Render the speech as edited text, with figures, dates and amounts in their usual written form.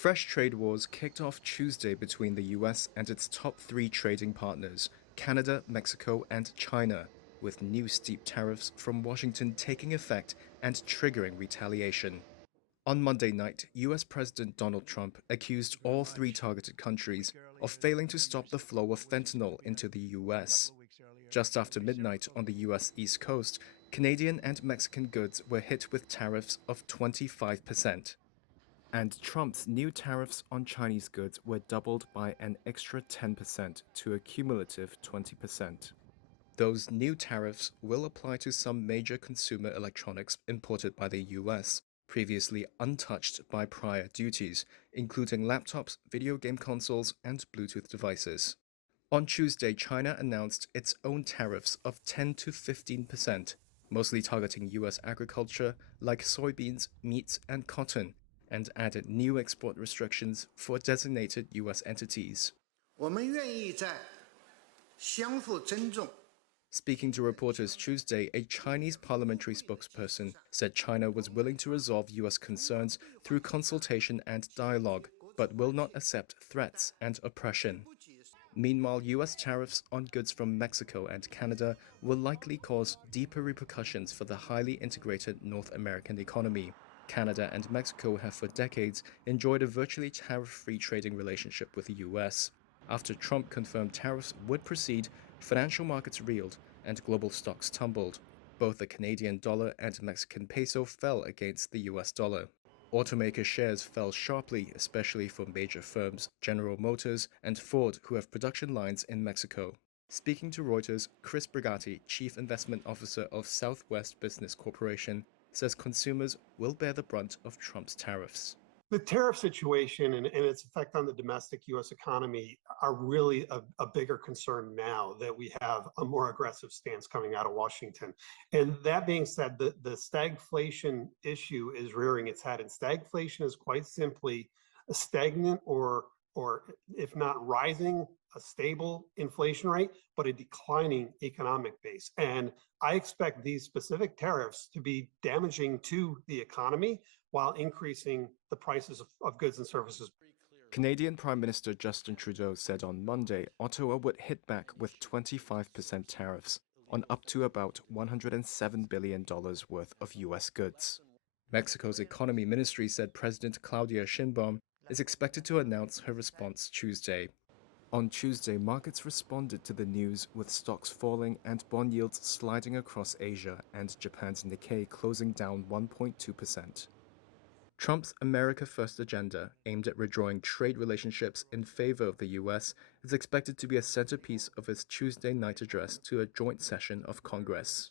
Fresh trade wars kicked off Tuesday between the US and its top three trading partners, Canada, Mexico, and China, with new steep tariffs from Washington taking effect and triggering retaliation. On Monday night, US President Donald Trump accused all three targeted countries of failing to stop the flow of fentanyl into the US. Just after midnight on the US East Coast, Canadian and Mexican goods were hit with tariffs of 25%. And Trump's new tariffs on Chinese goods were doubled by an extra 10% to a cumulative 20%. Those new tariffs will apply to some major consumer electronics imported by the US, previously untouched by prior duties, including laptops, video game consoles, and Bluetooth devices. On Tuesday, China announced its own tariffs of 10 to 15%, mostly targeting US agriculture like soybeans, meat, and cotton, and added new export restrictions for designated US entities. Speaking to reporters Tuesday, a Chinese parliamentary spokesperson said China was willing to resolve US concerns through consultation and dialogue, but will not accept threats and oppression. Meanwhile, US tariffs on goods from Mexico and Canada will likely cause deeper repercussions for the highly integrated North American economy. Canada and Mexico have for decades enjoyed a virtually tariff-free trading relationship with the US. After Trump confirmed tariffs would proceed, financial markets reeled and global stocks tumbled. Both the Canadian dollar and Mexican peso fell against the US dollar. Automaker shares fell sharply, especially for major firms General Motors and Ford, who have production lines in Mexico. Speaking to Reuters, Chris Brigatti, Chief Investment Officer of Southwest Business Corporation, says consumers will bear the brunt of Trump's tariffs. The tariff situation and its effect on the domestic U.S. economy are really a bigger concern now that we have a more aggressive stance coming out of Washington. And that being said, the stagflation issue is rearing its head. And stagflation is quite simply a stagnant or if not rising, a stable inflation rate, but a declining economic base. And I expect these specific tariffs to be damaging to the economy while increasing the prices of goods and services. Canadian Prime Minister Justin Trudeau said on Monday Ottawa would hit back with 25% tariffs on up to about $107 billion worth of US goods. Mexico's economy ministry said President Claudia Sheinbaum is expected to announce her response Tuesday. On Tuesday, markets responded to the news with stocks falling and bond yields sliding across Asia and Japan's Nikkei closing down 1.2%. Trump's America First agenda, aimed at redrawing trade relationships in favor of the U.S., is expected to be a centerpiece of his Tuesday night address to a joint session of Congress.